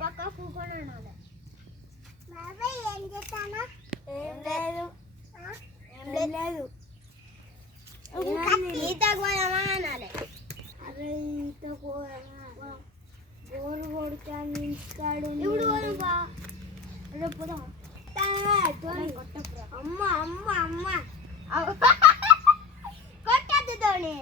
పక్క కూకొని అనాలి. బాబాయ్ ఏం చేస్తానా? ఏం లేదు. ఈత పోదామా అనాలి. అరే ఈత పోదామా, బోరు కొడుతాను ఇంటికాడు. ఇప్పుడు పోదామా? అదే పోదాం. అమ్మ అమ్మ అమ్మ కొట్టద్దు ధోని.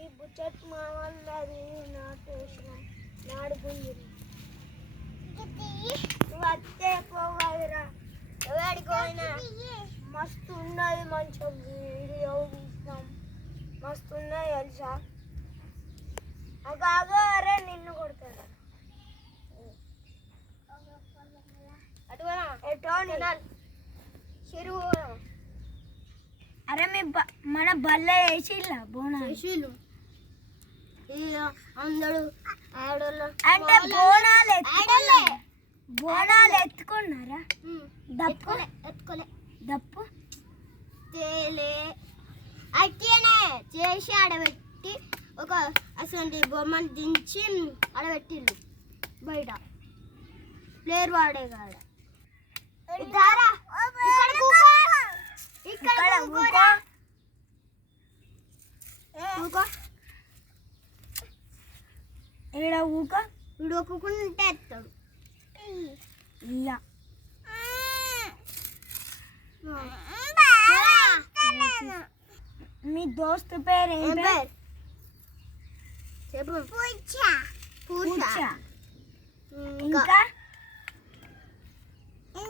ఈ బుచ్చట్ మా వల్ల అది నాటేసిన నాడుకుంది. నువ్వు అత్తే పోవాలిరా. ఎవరికి పోయినా మస్తు ఉన్నది, మంచిగా వీడియో తీసినాం, మస్తు ఉన్నది తెలుసా. అగో అరే నిన్ను కొడతారా అటు ఎటో చెరువు. అరే మన బల్ల వేసిల్లా బోనా వేసిల్లు. అందరూ అంటే బోనాలు ఎత్తుకున్నారా? ఎత్తుకోలే దప్పు తేలే అట్టినే చేసి ఆడబెట్టి ఒక అసలు బొమ్మను దించి ఆడబెట్టిల్లు బయట ప్లేయర్ వాడే కాడ. ఊకుంటే ఎత్తాడు. మీ దోస్తు పేరు ఏం పేరు?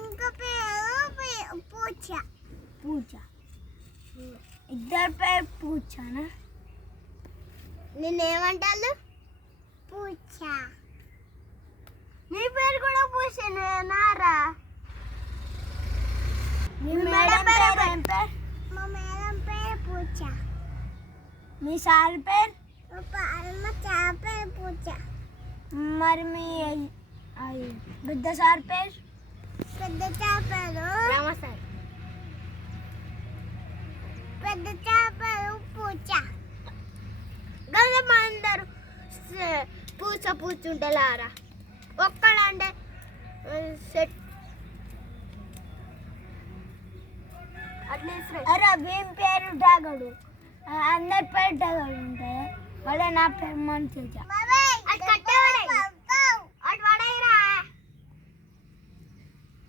ఇంకా పేరు పూచ. ఇద్దరు పేరు పూచానా? నిన్నేమంటాను? పూచ. నీ పేరు కూడా పూసేనారా? మీ మేడం పేరు ఏం పేరు? మా మేడం పేరు పూచ. మీ సార్ పేరు? మా సార్ పేరు పూచ. మరి మీ పెద్ద సార్ పేరు? పెద్ద సార్ పేరు రామసార్. పెద్ద సార్ పేరు పూచ. అందరూ పూచుంటలారా. ఒక్కడంటే సెట్ అరే భీం పేరు డాగడు, అందరి పేరు డాగడు ఉంటాయి. మళ్ళీ నా పేరు మంచి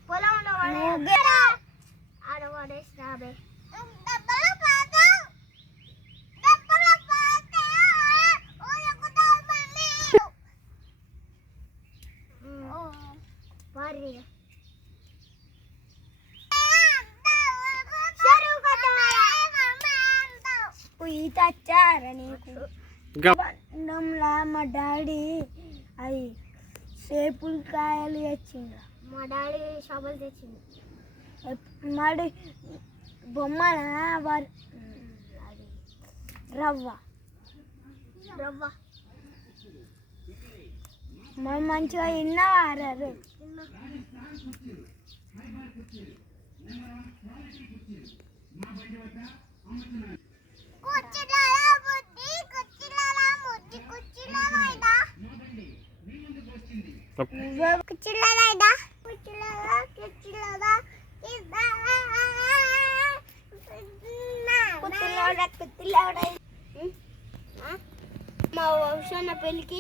పొలంలో ఆడవాడేసినాబే. ఈత వచ్చారా నీకు? మా డాడీ అది సేపులు కాయలు తెచ్చిండు. మా డాడీ షాపులు తెచ్చిండు. మాడి బొమ్మన అది రవ్వ మరి మంచిగా విన్నావారు. మా వంశన్న పెళ్ళికి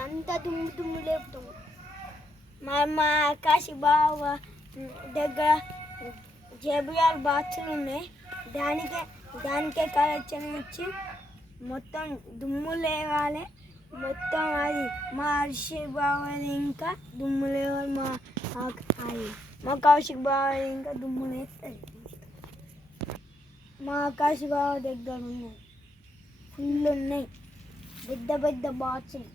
అంతా దుమ్ము లేపుతాం. మా ఆకాశి బావ దగ్గర జేబుఆర్ బాక్సులు ఉన్నాయి. దానికే కలెక్షన్ ఇచ్చి మొత్తం దుమ్ము లేవాలి. మొత్తం అది మా హర్షి బావది ఇంకా దుమ్ము లేవాలి. మా కౌశిక్ బావది ఇంకా దుమ్ము లేస్తుంది. మా ఆకాశి బావ దగ్గర ఉన్నాయి, ఫుల్ ఉన్నాయి పెద్ద పెద్ద బాక్సులు.